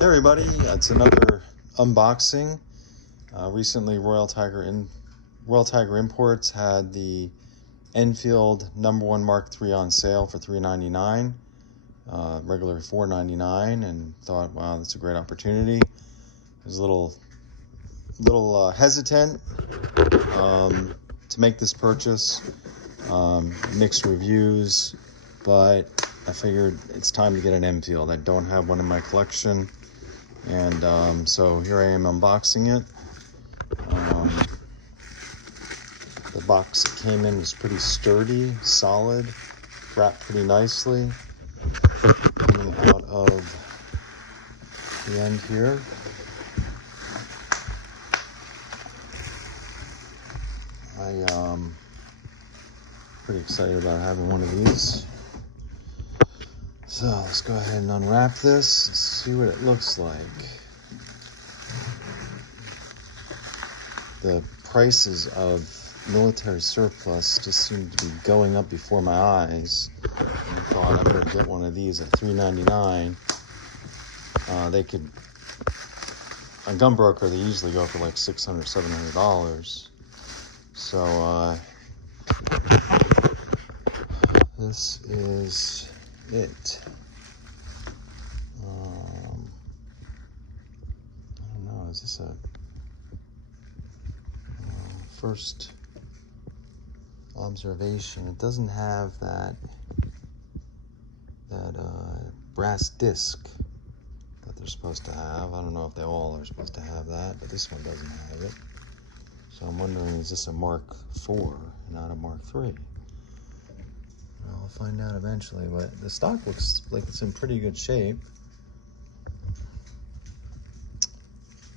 Hey everybody, it's another unboxing. Recently, Royal Tiger Imports had the Enfield No.1 Mark III on sale for $3.99, regular $4.99, and thought, wow, that's a great opportunity. I was a little hesitant to make this purchase. Mixed reviews, but I figured it's time to get an Enfield. I don't have one in my collection. And so here I am unboxing it. The box it came in was pretty sturdy, solid, wrapped pretty nicely. Coming out of the end here. I'm pretty excited about having one of these. So let's go ahead and unwrap this and see what it looks like. The prices of military surplus just seem to be going up before my eyes. And I thought I'm going to get one of these at $3.99. On Gunbroker, they usually go for like $600, $700. So this is it. I don't know, is this a first observation? It doesn't have that brass disc that they're supposed to have. I don't know if they all are supposed to have that, but this one doesn't have it. So I'm wondering, is this a Mark IV, not a Mark III? I'll find out eventually, but the stock looks like it's in pretty good shape.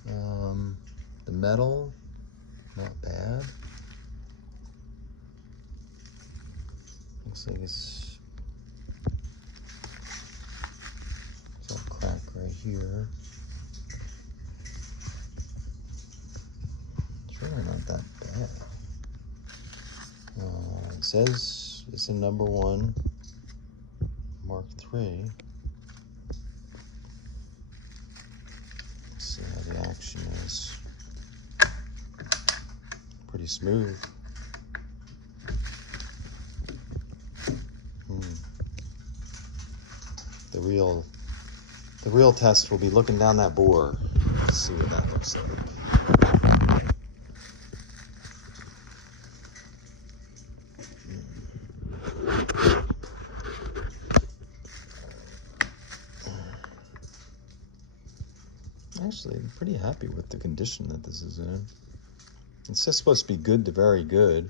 The metal, not bad. Looks like it's all cracked right here. It's really not that bad. It says it's a No.1 Mark III. Let's see how the action is. Pretty smooth. The real test will be looking down that bore. Let's see what that looks like. Actually, I'm pretty happy with the condition that this is in. It's just supposed to be good to very good.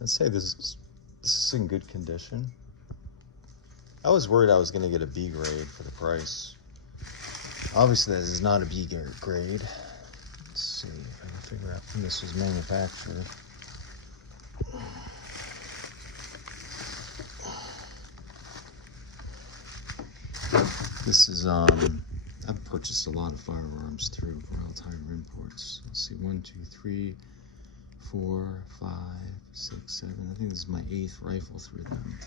Let's say this is in good condition. I was worried I was going to get a B grade for the price. Obviously, this is not a B grade. Let's see if I can figure out when this was manufactured. This is, I've purchased a lot of firearms through Royal Tiger Imports. Let's see, 1, 2, 3, 4, 5, 6, 7. I think this is my 8th rifle through them.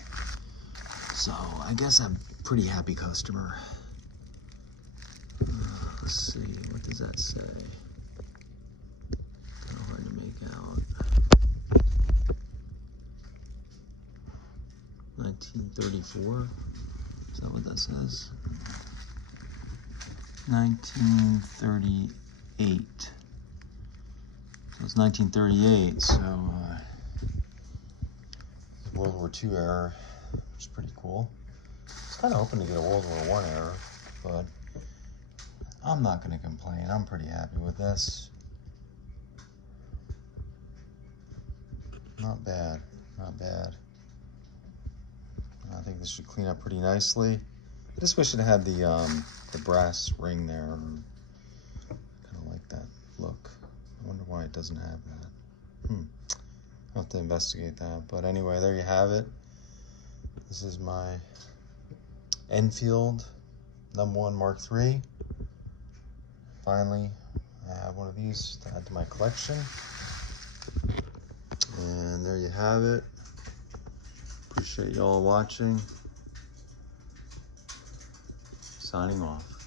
So I guess I'm a pretty happy customer. Let's see, what does that say? Kind of hard to make out. 1934? Is that what that says? 1938. So it's 1938, so World War II era, which is pretty cool. I was kind of hoping to get a World War I era, but I'm not going to complain. I'm pretty happy with this. Not bad, not bad. I think this should clean up pretty nicely. I just wish it had the brass ring there. Kind of like that look. I wonder why it doesn't have that. I'll have to investigate that. But anyway, there you have it. This is my Enfield No.1 Mark III. Finally, I have one of these to add to my collection. And there you have it. Appreciate y'all watching. Signing off.